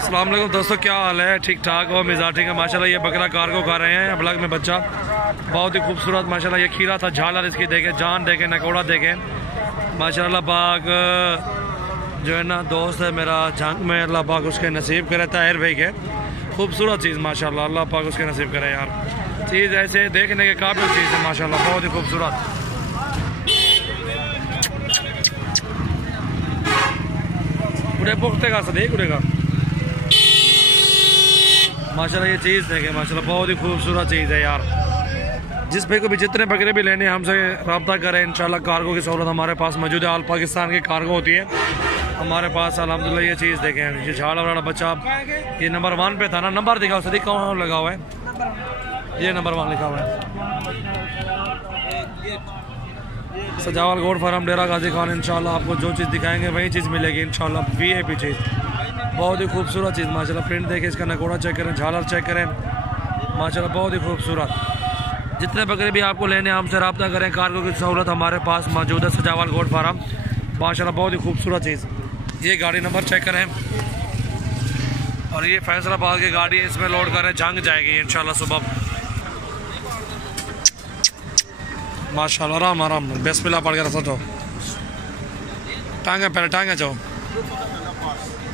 अस्सलाम वालेकुम दोस्तों, क्या हाल है? ठीक ठाक और मिजाज ठीक है माशाल्लाह। ये बकरा कार्गो खा रहे हैं ब्लग में बच्चा, बहुत ही खूबसूरत माशाल्लाह। ये खीरा था, झालर इसकी देखे, जान देखे, नकोड़ा देखे माशाल्लाह। पाक जो है ना दोस्त है मेरा जंग में, अल्लाह पाक उसके नसीब करे। ताहिर भाई के खूबसूरत चीज़ माशाल्लाह, अल्लाह पाक उसके नसीब करे यार। चीज़ ऐसे देखने के काबिल चीज़ है माशाल्लाह, बहुत ही खूबसूरत। उड़े पुख्ते का सदीक उड़ेगा माशाल्लाह। ये चीज़ देखें माशाल्लाह, बहुत ही खूबसूरत चीज़ है यार। जिस भाई को भी जितने बकरे भी लेने हमसे रब्ता करें इंशाल्लाह। कार्गो की सहूलत हमारे पास मौजूद है। ऑल पाकिस्तान की कार्गो होती है हमारे पास अल्हम्दुलिल्लाह। ये चीज़ देखें, ये झाड़ा वाला बच्चा ये नंबर 1 पे था ना। नंबर दिखाओ सदीक, कहाँ लगा हुआ है? ये नंबर 1 लिखा हुआ है। सजावल गोड फार्म डेरा गाजी खान। इंशाल्लाह आपको जो चीज़ दिखाएंगे वही चीज़ मिलेगी इंशाल्लाह। VIP चीज़, बहुत ही खूबसूरत चीज़ माशाल्लाह। प्रिंट देखें इसका, नकोड़ा चेक करें, झालर चेक करें माशाल्लाह, बहुत ही खूबसूरत। जितने बकरे भी आपको लेने हमसे रब्ता करें। कार्गो की सहूलत हमारे पास मौजूद है। सजावल गोड फार्म माशाल्लाह, बहुत ही खूबसूरत चीज़। ये गाड़ी नंबर चेक करें और ये फैसलाबाद की गाड़ी है, इसमें लोड करें, जंग जाएगी इंशाल्लाह सुबह माशाल्लाह। आराम आराम बिस्मिल्लाह पढ़ के रखो, टांगे पहले टांगे जाओ,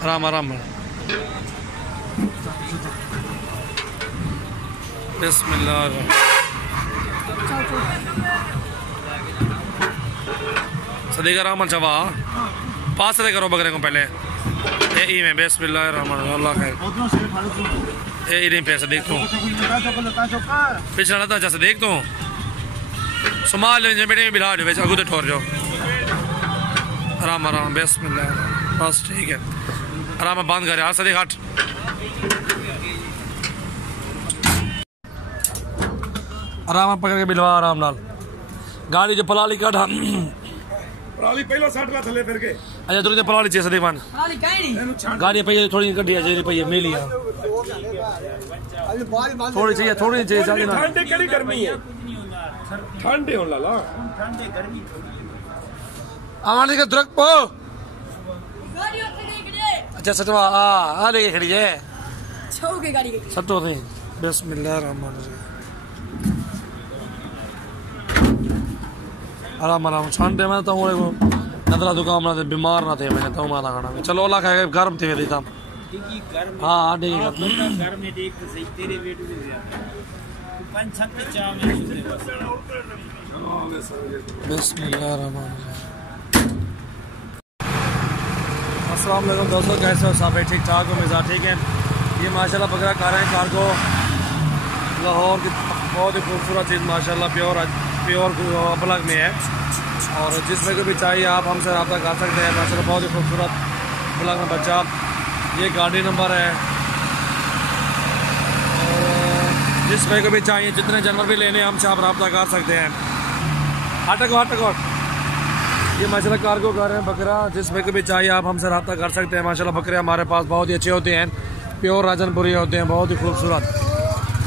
आराम आराम बिस्मिल्लाह। सदीक रहमान चवा पास से करो बकरे को पहले ए में बिस्मिल्लाह रहमान अल्लाह खैर ए इधर पे सदीक तू पिछला ना जैसे देख तू संभाल ले बेटे में बिला दो वैसे आगू तो ठोर जाओ, आराम आराम बिस्मिल्लाह। बस ठीक है, आराम बंद कर यार सदीक हट। आराम पकड़ के बिलवा आराम नाल। गाड़ी जो पलाली काट पराली पहला 60 ला थले फिर के अच्छा थोड़ी पलाली चाहिए सदीक मान गाड़ी पे थोड़ी कटी है जेरी पे मिली है थोड़ी चाहिए ठंडे कड़ी गर्मी है ठंडे हो लाला ठंडे गर्मी आवानी का दरख्त पो अच्छा सटवा आ लेके खड़ी है छो के गाड़ी के सटो नहीं बिस्मिल्लाह रहमान रहीम। आराम आराम ठंडे में तो नदला दुकान ना थे, बीमार ना थे मैंने तो माता खाना में। चलो अल्लाह खाएगा गर्म थे देता हाँ ठीक है गर्म ने देख तो सही तेरे वेट में पंच छत चाव में बिस्मिल्लाह रहमान रहीम। अस्सलाम वालेकुम दोस्तों, कैसे हो सब? ठीक ठाक हो, मिजाज ठीक है? ये माशाल्लाह बकरा खा रहे हैं कार्गो लाहौर की, बहुत ही खूबसूरत चीज़ माशाल्लाह। प्योर प्लग में है और जिसमें को भी चाहिए आप हमसे रब्ता कर सकते हैं माशाल्लाह। बहुत ही खूबसूरत प्लग में बच्चा। ये गाड़ी नंबर है और जिसमें को भी चाहिए, जितने जानवर भी लेने हमसे आप रब्ता कर सकते हैं। हटको ये माशाल्लाह कार्गो कर रहे हैं बकरा, जिसमें को भी चाहिए आप हमसे रब्ता कर सकते हैं माशाल्लाह। बकरे हमारे पास बहुत ही अच्छे होते हैं, प्योर राजनपुरी होते हैं, बहुत ही खूबसूरत।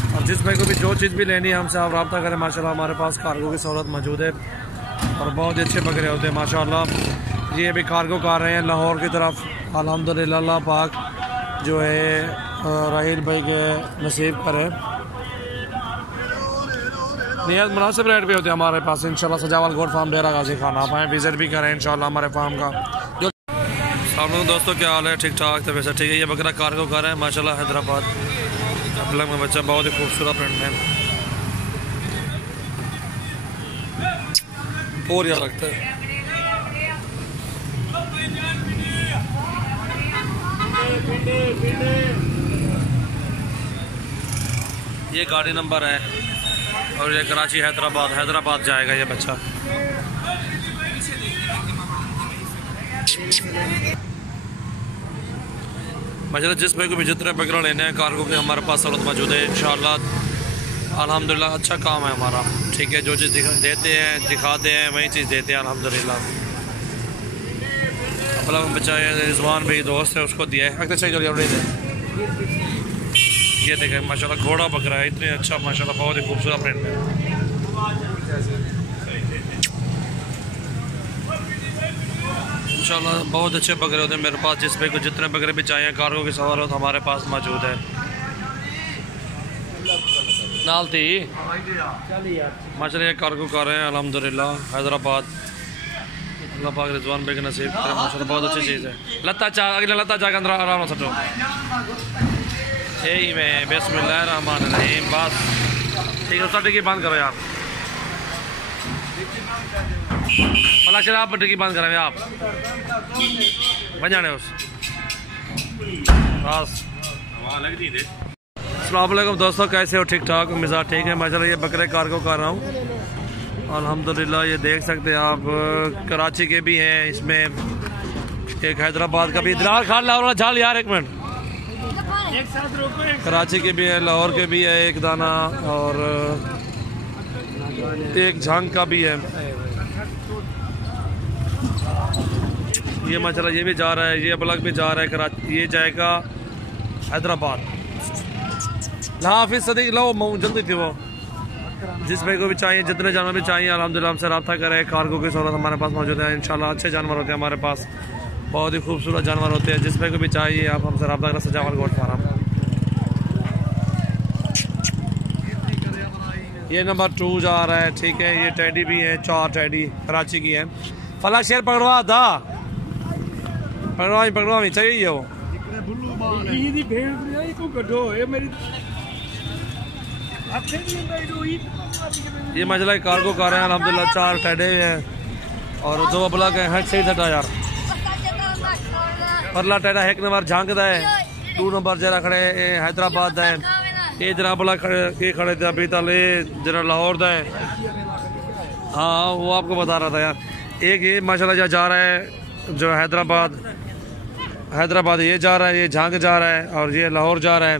और जिसमें को भी जो चीज़ भी लेनी है हमसे आप रब्ता करें माशाल्लाह। हमारे पास कार्गो की सहूलत मौजूद है और बहुत ही अच्छे बकरे होते हैं माशाल्लाह। ये भी कार्गो कर रहे हैं लाहौर की तरफ अल्हम्दुलिल्लाह। अल्लाह पाक जो है राहिल भाई के नसीब करे। नियत मुनासिब रेट पे होते हैं हमारे पास इंशाल्लाह। सजावल गोड फार्म डेरा गाजी खान, आप आए विजिट भी करें इंशाल्लाह हमारे फार्म का। जो दोस्तों क्या हाल है? ठीक ठाक तो वैसे ठीक है। ये बकरा कार्गो कर रहे हैं माशाल्लाह हैदराबाद ब्लग में बच्चा, बहुत ही खूबसूरत प्रिंट है, और यार लगता है। ये गाड़ी नंबर है और ये कराची हैदराबाद जाएगा ये बच्चा। माशाल्लाह जिस भाई को भी जितने बकरा लेने हैं कार्गो के हमारे पास सहूलत मौजूद है इंशाल्लाह। अल्हम्दुलिल्लाह अच्छा काम है हमारा, ठीक है। जो चीज़ देते हैं दिखाते हैं वही चीज़ देते हैं अल्हम्दुलिल्लाह। अपना बच्चा रिजवान भाई दोस्त है उसको दिया है। अगर चाहिए ये देखें माशाल्लाह घोड़ा बकरा है, इतने अच्छा माशाल्लाह, बहुत ही खूबसूरत प्रिंट है। माशाल्लाह बहुत अच्छे बकरे होते हैं मेरे पास, जिसमें को जितने बकरे भी चाहिए कार्गो की सहूलत हमारे पास मौजूद है। नाल थी माशाल्लाह ये कार्गो कर रहे हैं अल्हम्दुलिल्लाह हैदराबाद। अल्लाह पाक रिजवान भाई के नसीब करे माशाल्लाह बहुत अच्छी चीज़ है। लत्ता चाह अगले लत्ता चाह के अंदर आराम से सटो यही में बिस्मिल्लाहिर्रहमानिर्रहीम बस ठीक है। उसका टिकी बंद करो यार, भला शराब पर टिकी बंद करें आप बन जाने उस बस। अस्सलाम वालेकुम दोस्तों, कैसे हो? ठीक ठाक, मिजाज ठीक है माशाल्लाह। ये बकरे कार्गो कर रहा हूँ अल्हम्दुलिल्लाह। ये देख सकते हैं आप, कराची के भी हैं इसमें, एक हैदराबाद का भी। दलाल खान लाहौर झाल यार एक मिनट, एक साथ रोको। कराची के भी है, लाहौर के भी है एक दाना, और एक झांग का भी है। ये माशाल्लाह ये भी जा रहा है, ये ब्लॉक भी जा रहा है कराची, ये जाएगा हैदराबाद। हाफिज सदीक लो जल्दी थी वो, जिस भाई को भी चाहिए, जितने जानवर भी चाहिए अल्हम्दुलिल्लाह हमसे रब्ता करें। कार्गो की सहूलत हमारे पास मौजूद है इंशाल्लाह। अच्छे जानवर होते हैं हमारे पास, बहुत ही खूबसूरत जानवर होते हैं। जिस भाई को भी चाहिए आप हमसे रब्ता करें। सजावल गोट फार्म, ये नंबर 2 जा रहा है ठीक है। ये टैडी भी है, 4 टैडी कराची की है। फला शेर पकड़वा था, पकड़वा चाहिए वो। ये मजला कार्गो कर रहे हैं अल्हम्दुलिल्लाह। 4 टैडे हैं और 2 ब्लॉक है। हट सही था यार, परला टैडा 1 नंबर झांकदा है, 2 नंबर जरा खड़े हैदराबाद है। ये जरा बला खड़े थे अभी तक, ये जरा लाहौर का है। हाँ वो आपको बता रहा था यार। एक ये माशाल्लाह जा रहा है जो हैदराबाद ये जा रहा है, ये झांग जा रहा है और ये लाहौर जा रहा है।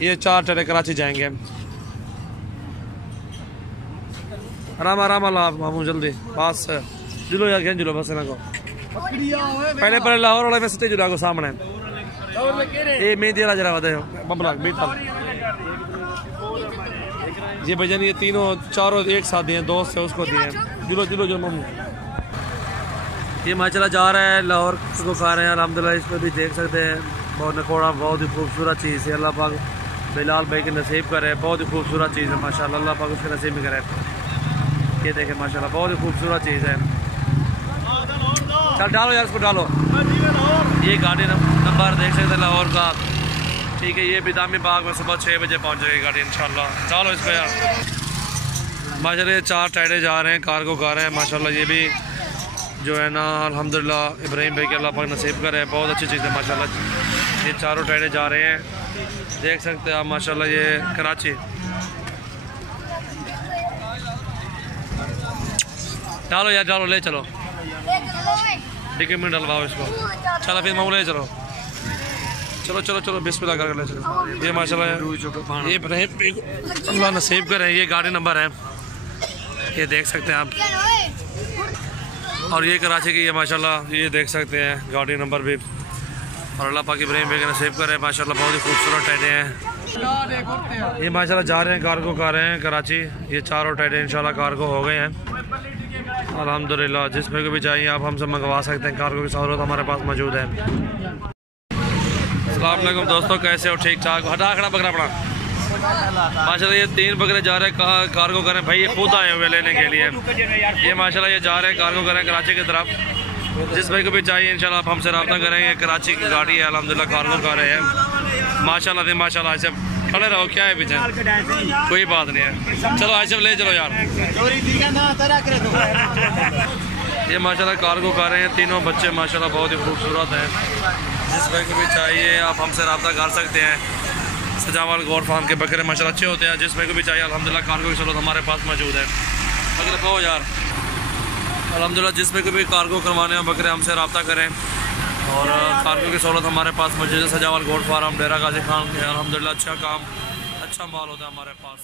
ये 4 टैडे कराची जाएंगे। आराम आराम मामू जल्दी बस जुलो यार, जुलो बस ना को पहले लाहौर वाले में सत्य जुला को सामने ये मेहंदी वाला जरा बता बबला ये भजन। ये तीनों चारों एक साथ दिए, दोस्त है उसको दिए। जुलो जुलो जो मामू। ये माशाल्लाह जा रहा है लाहौर को खा रहे हैं अल्हम्दुलिल्लाह। इसमें भी देख सकते हैं बहुत नकोड़ा, बहुत ही खूबसूरत चीज़ है। अल्लाह पाक बिलाल भाई के नसीब करे, बहुत ही खूबसूरत चीज़ है माशाल्लाह। अल्लाह पाक उसके नसीब में करे। ये देखें माशाल्लाह बहुत ही खूबसूरत चीज़ है। चल डालो यार इसको डालो। ये गाड़ी नंबर देख सकते हैं लाहौर का ठीक है। ये बिदामी बाग में सुबह 6 बजे पहुंचेगी गाड़ी इंशाल्लाह। डालो इसको यार माशाल्लाह। ये 4 टैडे जा रहे हैं, कार्गो कर रहे हैं माशाल्लाह। ये भी जो है ना अल्हम्दुलिल्लाह इब्राहिम भाई के अल्लाह पाक नसीब करे, बहुत अच्छी चीज़ है माशाल्लाह। ये चारों टैडे जा रहे हैं, देख सकते हैं आप माशाल्लाह। ये कराची डालो यार, डालो ले चलो, डिक्की में डलवाओ इसको। चलो फिर मामू ले चलो, चलो चलो चलो बिस्मिल्लाह कर ले चलो। ये माशाल्लाह ये इब्राहिम अल्लाह नसीब करे। ये गाड़ी नंबर है, ये देख सकते हैं आप। और ये कराची की है माशाल्लाह। ये देख सकते हैं गाड़ी नंबर भी। और अल्लाह पाक इब्राहिम भाई का नसीब करे माशाल्लाह। बहुत ही खूबसूरत टैडे हैं ये माशाल्लाह। जा रहे हैं कार्गो कर रहे हैं कराची। ये 4 टैडे इंशाल्लाह कार्गो हो गए हैं अल्हम्दुलिल्लाह। जिस पे को भी चाहिए आप हमसे मंगवा सकते हैं, कार्गो की सहूलत हमारे पास मौजूद है। अस्सलाम वालेकुम दोस्तों, कैसे हो? ठीक ठाक। हटा खड़ा बकरा अपना माशाल्लाह। ये 3 बकरे जा रहे हैं कार्गो करें भाई। ये खुद आए हुए लेने के लिए। ये माशाल्लाह ये जा रहे हैं कार्गो करें कराची की तरफ। जिस भाई को भी चाहिए इंशाल्लाह आप हमसे रब्ता करें। ये कराची की गाड़ी है अल्हम्दुलिल्लाह, कार्गो कर रहे हैं माशाल्लाह। माशाल्लाह ऐसे खड़े रहो, क्या है पीछे कोई बात नहीं है। चलो ऐसे ले चलो यार। ये माशाल्लाह कार्गो कर रहे हैं, तीनों बच्चे माशाल्लाह बहुत ही खूबसूरत हैं। जिस भाई को भी चाहिए आप हमसे रब्ता कर सकते हैं। सजावल गोट फार्म के बकरे माशाल्लाह अच्छे होते हैं। जिस भाई को भी चाहिए अल्हम्दुलिल्लाह कार्गो की सहूलत हमारे पास मौजूद है। बकरे पाओ यार अल्हम्दुलिल्लाह। जिस भाई को भी कार्गो करवाने हैं बकरे हमसे रब्ता करें। और कार्गो की सहूलत हमारे पास मौजूद है। सजावल गोट फार्म डेरा गाजी खान के अल्हम्दुलिल्लाह अच्छा काम, अच्छा माल होता है हमारे पास।